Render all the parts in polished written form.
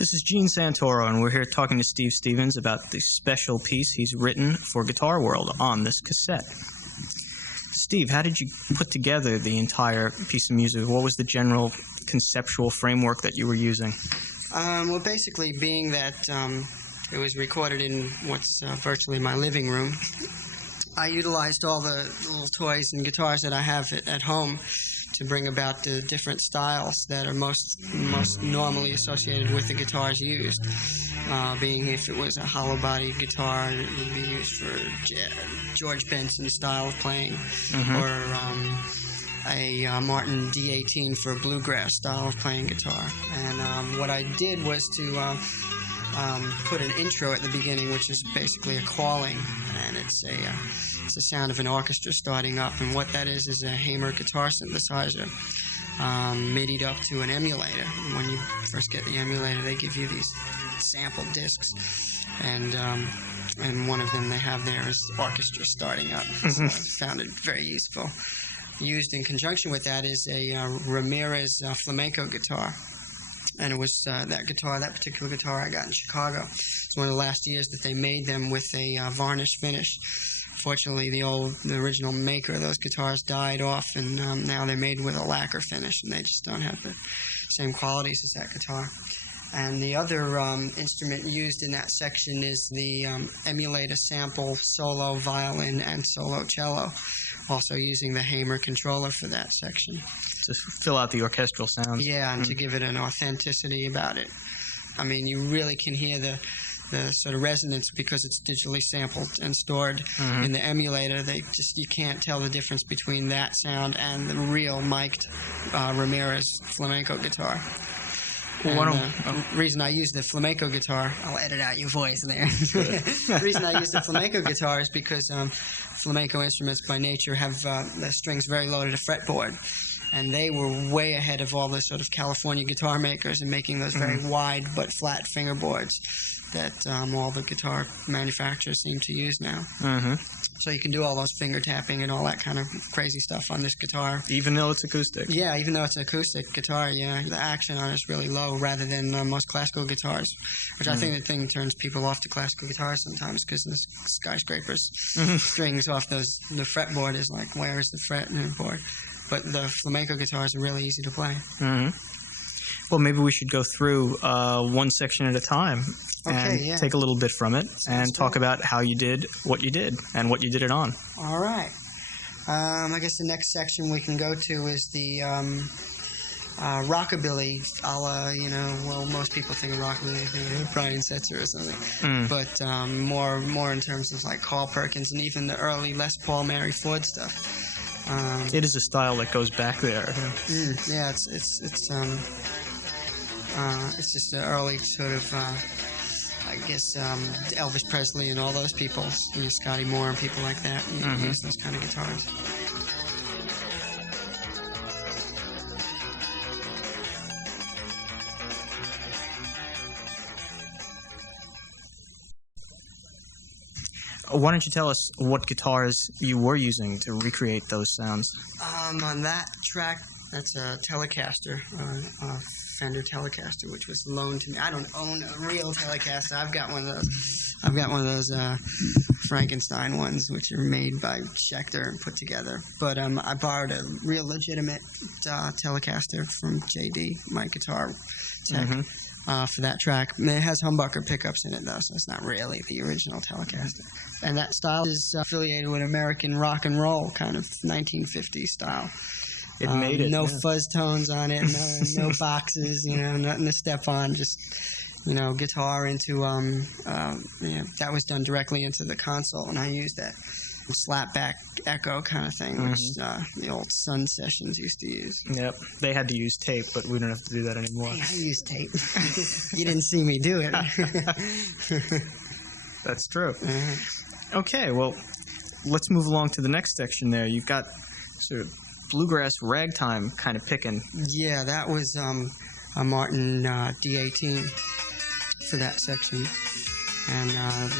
This is Gene Santoro, and we're here talking to Steve Stevens about the special piece he's written for Guitar World on this cassette. Steve, how did you put together the entire piece of music? What was the general conceptual framework that you were using? Well, basically, being that it was recorded in what's virtually my living room, I utilized all the little toys and guitars that I have at home to bring about the different styles that are most normally associated with the guitars used. Being if it was a hollow body guitar, it would be used for George Benson style of playing, or a Martin D18 for bluegrass style of playing guitar. And what I did was to put an intro at the beginning, which is basically a calling, and it's the sound of an orchestra starting up. And what that is a Hamer guitar synthesizer midied up to an emulator. And when you first get the emulator, they give you these sample discs, and one of them they have there is orchestra starting up. So I found it very useful. Used in conjunction with that is a Ramirez flamenco guitar. And it was that particular guitar I got in Chicago. It's one of the last years that they made them with a varnish finish. Fortunately, the original maker of those guitars died off, and now they're made with a lacquer finish, and they just don't have the same qualities as that guitar. And the other instrument used in that section is the emulator sample solo violin and solo cello, also using the Hamer controller for that section. To fill out the orchestral sounds. Yeah, and to give it an authenticity about it. I mean, you really can hear the the sort of resonance, because it's digitally sampled and stored in the emulator. You can't tell the difference between that sound and the real mic'd Ramirez flamenco guitar. Well, And the reason I use the flamenco guitar, I'll edit out your voice there. The reason I use the flamenco guitar is because flamenco instruments by nature have the strings very low to the fretboard. And they were way ahead of all the sort of California guitar makers in making those very wide but flat fingerboards that all the guitar manufacturers seem to use now. So you can do all those finger tapping and all that kind of crazy stuff on this guitar. even though it's acoustic. Yeah, even though it's an acoustic guitar, yeah, the action on it is really low rather than most classical guitars, which I think the thing turns people off to classical guitars sometimes, because the skyscrapers strings off the fretboard is like, where is the fret in the board? But the flamenco guitars are really easy to play. Well, maybe we should go through one section at a time and take a little bit from it and talk about how you did what you did and what you did it on. All right. I guess the next section we can go to is the rockabilly, a la, well, most people think of rockabilly, think of Brian Setzer or something. But more in terms of like Carl Perkins and even the early Les Paul, Mary Ford stuff. It is a style that goes back there. Yeah, it's just the early sort of, I guess, Elvis Presley and all those people, Scotty Moore and people like that, use those kind of guitars. Why don't you tell us what guitars you were using to recreate those sounds? On that track, that's a Telecaster, a Fender Telecaster, which was loaned to me. I don't own a real Telecaster. I've got one of those Frankenstein ones, which are made by Schecter and put together. But I borrowed a real legitimate Telecaster from JD, my guitar tech. For that track. It has humbucker pickups in it, though, so it's not really the original Telecaster. And that style is affiliated with American rock and roll, kind of 1950s style. It made it. No fuzz tones on it, no boxes, nothing to step on, just, guitar into, that was done directly into the console, and I used that slapback echo kind of thing, which the old Sun Sessions used to use. Yep, they had to use tape, but we don't have to do that anymore. Yeah, I use tape. You didn't see me do it. That's true. Okay, well, let's move along to the next section there. You've got sort of bluegrass ragtime kind of picking. Yeah, that was a Martin D18 for that section. And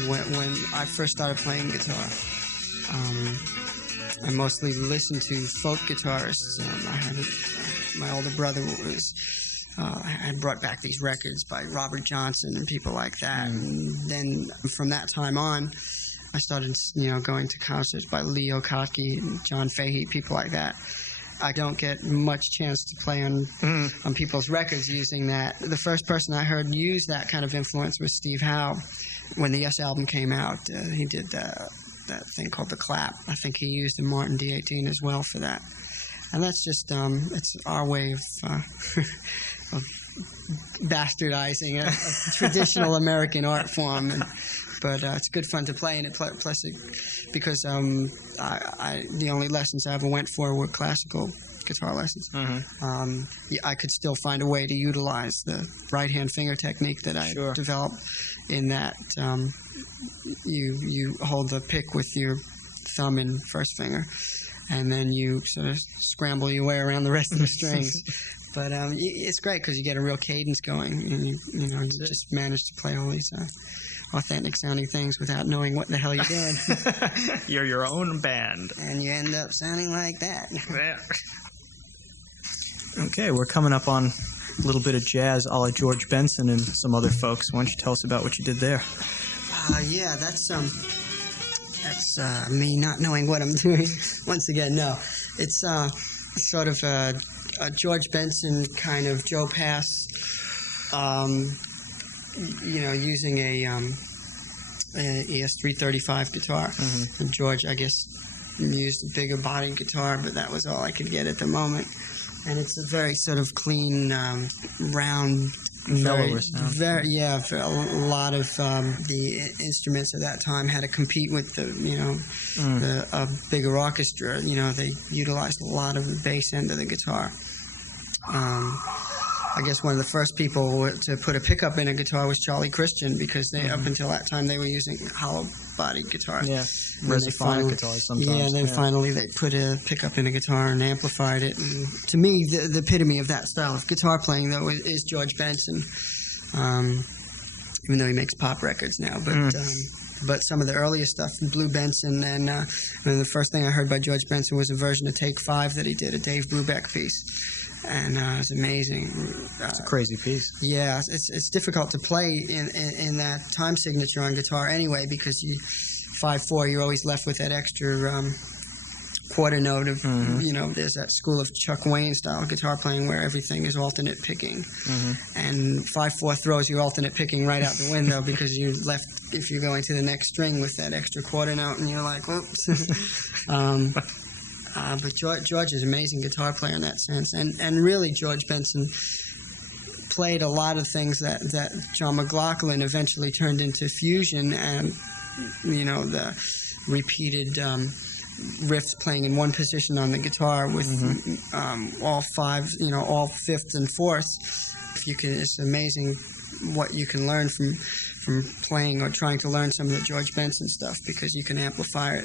when I first started playing guitar, I mostly listened to folk guitarists. I had my older brother had brought back these records by Robert Johnson and people like that. And then from that time on, I started, going to concerts by Leo Kottke and John Fahey, people like that. I don't get much chance to play on people's records using that. The first person I heard use that kind of influence was Steve Howe. When the Yes album came out, he did that thing called The Clap. I think he used a Martin D18 as well for that. And that's just, it's our way of bastardizing a traditional American art form. But it's good fun to play in it, plus because the only lessons I ever went for were classical guitar lessons. I could still find a way to utilize the right-hand finger technique that I developed in that you hold the pick with your thumb and first finger, and then you sort of scramble your way around the rest of the strings. But it's great because you get a real cadence going, and you just manage to play all these authentic sounding things without knowing what the hell you're doing. You're your own band. And you end up sounding like that. Yeah. Okay, we're coming up on a little bit of jazz a la George Benson and some other folks. Why don't you tell us about what you did there? Yeah, that's me not knowing what I'm doing. Once again, no. It's sort of a George Benson kind of Joe Pass, using a ES-335 guitar. And George, I guess, used a bigger body guitar, but that was all I could get at the moment. And it's a very sort of clean, round mellower sound. A lot of the instruments of that time had to compete with the bigger orchestra. They utilized a lot of the bass end of the guitar. I guess one of the first people to put a pickup in a guitar was Charlie Christian, because up until that time they were using hollow body guitar. Yeah, resophonic guitars sometimes. Yeah, and then finally they put a pickup in a guitar and amplified it. And to me, the epitome of that style of guitar playing, though, is George Benson. Even though he makes pop records now, but some of the earliest stuff, Blue Benson, and the first thing I heard by George Benson was a version of Take 5 that he did, a Dave Brubeck piece. And it's amazing. It's a crazy piece. Yeah, it's difficult to play in that time signature on guitar anyway, because 5/4, you're always left with that extra quarter note of there's that school of Chuck Wayne style guitar playing where everything is alternate picking, and 5/4 throws your alternate picking right out the window because you're left, if you're going to the next string, with that extra quarter note, and you're like, whoops. But George is an amazing guitar player in that sense. And really, George Benson played a lot of things that John McLaughlin eventually turned into fusion, and, the repeated riffs playing in one position on the guitar with all five, all fifths and fourths. It's amazing what you can learn from playing or trying to learn some of the George Benson stuff, because you can amplify it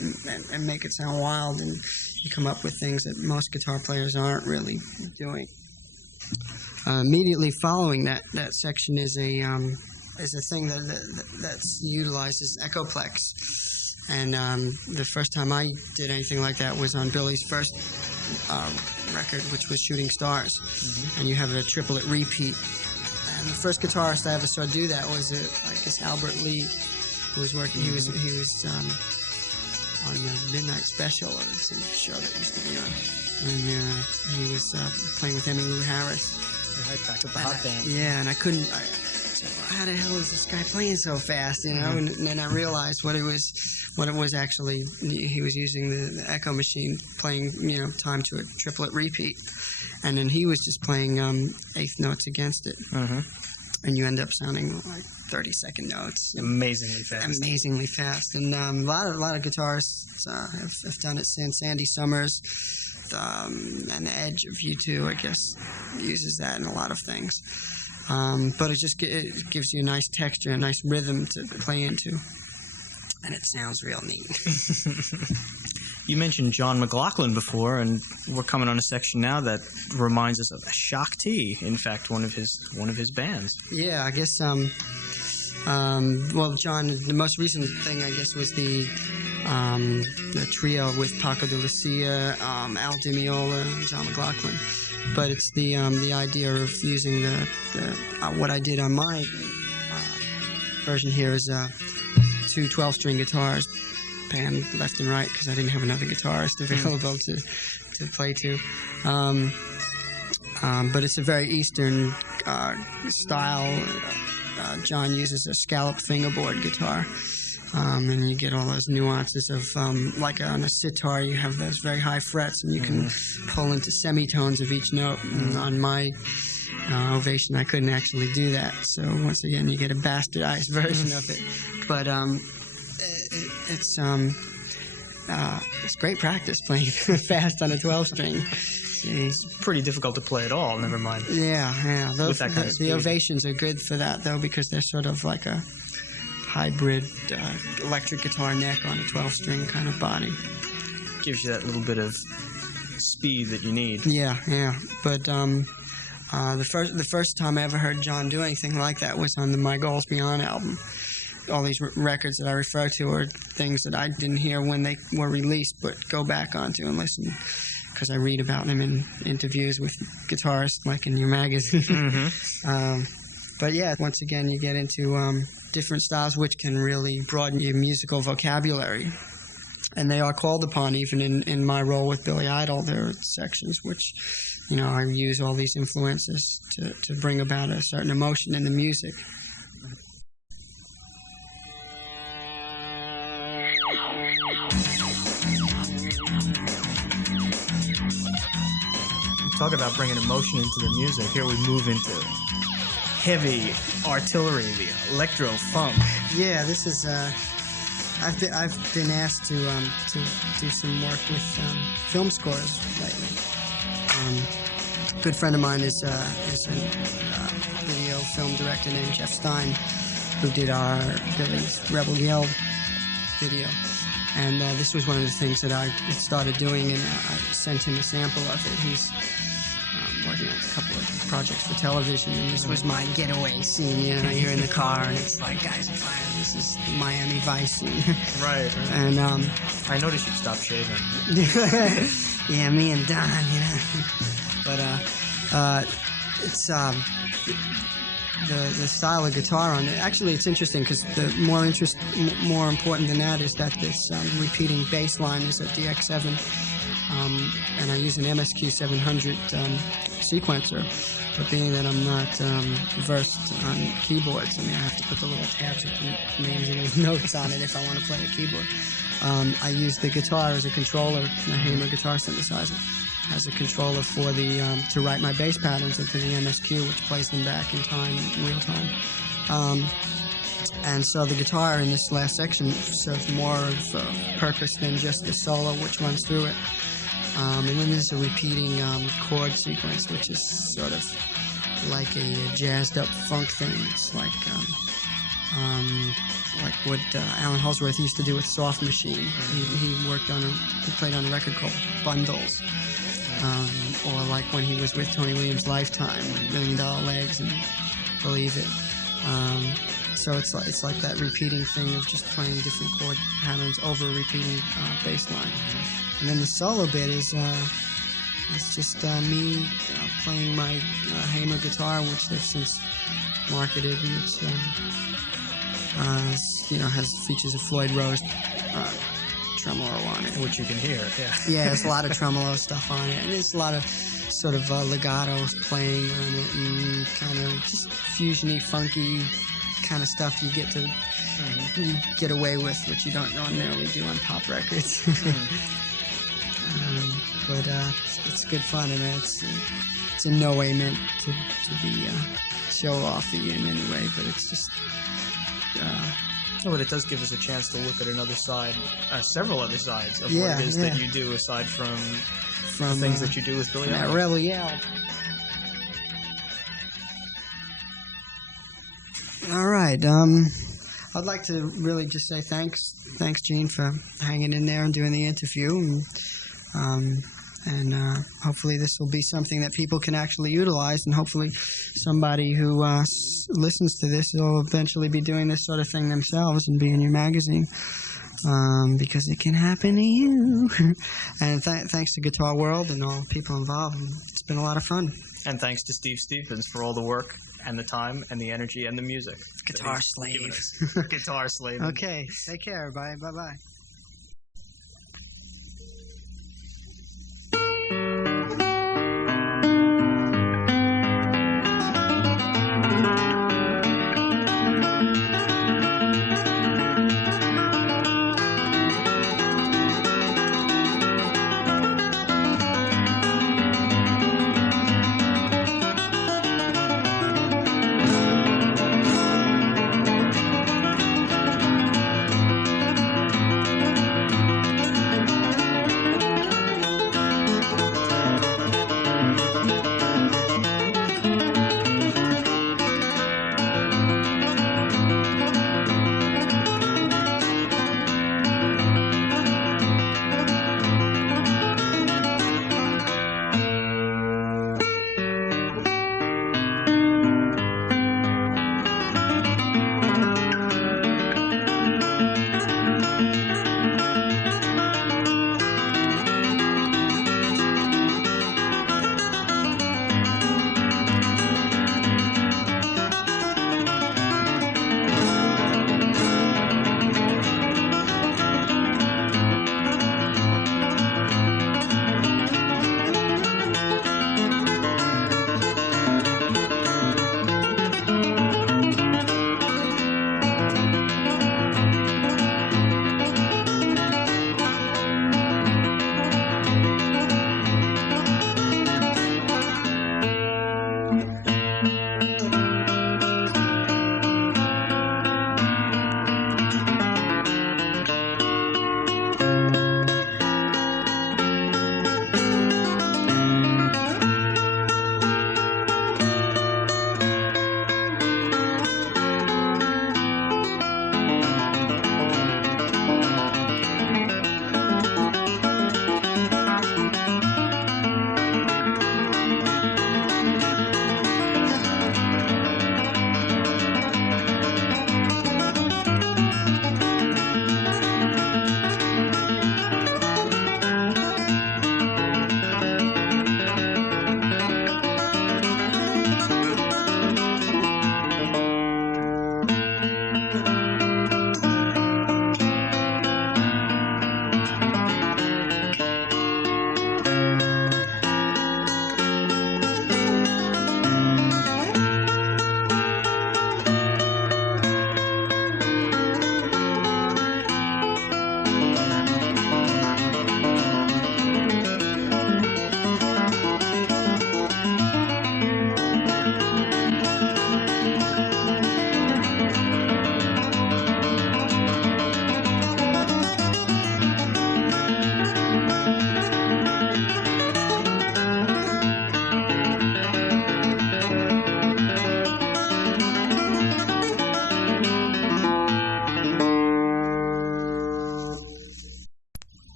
and make it sound wild, and you come up with things that most guitar players aren't really doing. Immediately following that section is a thing that's utilized as Echoplex, and the first time I did anything like that was on Billy's first record, which was Shooting Stars, and you have a triplet repeat. And the first guitarist I ever saw do that was, I guess, Albert Lee, who was working. He was on the Midnight Special, or some show that used to be on, and he was playing with Emmylou Harris. Right, back with the hot band. Yeah, and I said, how the hell is this guy playing so fast? And then I realized what it was actually. He was using the Echo Machine, playing time to a triplet repeat, and then he was just playing eighth notes against it, and you end up sounding like 30-second notes. Amazingly fast. And a lot of guitarists have done it since. Andy Summers, and Edge of U2, I guess, uses that in a lot of things. But it gives you a nice texture, a nice rhythm to play into, and it sounds real neat. You mentioned John McLaughlin before, and we're coming on a section now that reminds us of Shock T. In fact, one of his bands. Yeah, I guess. Well, John, the most recent thing, I guess, was the trio with Paco de Lucia, Al Di Meola, and John McLaughlin. But it's the idea of using the what I did on my version here is two 12-string guitars, panned left and right, because I didn't have another guitarist available to play to. But it's a very Eastern style. John uses a scalloped fingerboard guitar, and you get all those nuances of, like on a sitar, you have those very high frets, and you can pull into semitones of each note. And on my Ovation, I couldn't actually do that. So once again, you get a bastardized version of it. But it's great practice playing fast on a 12-string. It's pretty difficult to play at all, never mind. Yeah. With that kind of speed. The Ovations are good for that, though, because they're sort of like a hybrid electric guitar neck on a 12-string kind of body. Gives you that little bit of speed that you need. Yeah. But the first time I ever heard John do anything like that was on the My Goals Beyond album. All these records that I refer to are things that I didn't hear when they were released, but go back onto and listen, because I read about them in interviews with guitarists, like in your magazine. But yeah, once again, you get into different styles, which can really broaden your musical vocabulary. And they are called upon, even in my role with Billy Idol. There are sections which, I use all these influences to bring about a certain emotion in the music. Talk about bringing emotion into the music. Here we move into heavy artillery, the electro funk. Yeah, this is. I've been asked to do some work with film scores lately. A good friend of mine is a video film director named Jeff Stein, who did our Billy's Rebel Yell video. And this was one of the things that I started doing, and I sent him a sample of it. He's working on a couple of projects for television, and this was my getaway scene. You know, you're in the car, and it's like, guys are firing. This is the Miami Vice scene. Right. And I noticed you stopped shaving. yeah, me and Don, you know. But it's the style of guitar on it. Actually, it's interesting because the more important than that is that this repeating bass line is a DX7, and I use an MSQ 700 sequencer. But being that I'm not versed on keyboards, I mean, I have to put the little tabs with the names and the notes on it if I want to play a keyboard. I use the guitar as a controller, the Hamer guitar synthesizer, as a controller for the to write my bass patterns into the MSQ, which plays them back in time, real time. And so the guitar in this last section serves more of a purpose than just the solo, which runs through it. And then there's a repeating chord sequence, which is sort of like a jazzed up funk thing. It's like what Alan Holdsworth used to do with Soft Machine. He played on a record called Bundles. Or like when he was with Tony Williams' Lifetime, $1 Million Legs and Believe It. So it's like that repeating thing of just playing different chord patterns over a repeating bass line. And then the solo bit is it's just me playing my Hamer guitar, which they've since marketed, and it's has features of Floyd Rose tremolo on it, Which you can hear, yeah. Yeah, there's a lot of tremolo stuff on it, and there's a lot of sort of legato playing on it, and kind of just fusiony, funky kind of stuff you get to get away with, which you don't ordinarily do on pop records. But it's good fun, and it's in no way meant to be show-offy in any way, but it's just... but it does give us a chance to look at another side, several other sides of what it is that you do aside from the things that you do with Billy Idol. Rebel Yell. All right. I'd like to really just say thanks, Gene, for hanging in there and doing the interview. And hopefully this will be something that people can actually utilize, and hopefully somebody who listens to this will eventually be doing this sort of thing themselves and be in your magazine, because it can happen to you. And thanks to Guitar World and all the people involved. It's been a lot of fun. And thanks to Steve Stevens for all the work and the time and the energy and the music. Guitar slave. Guitar slave. Okay, take care, everybody. Bye-bye.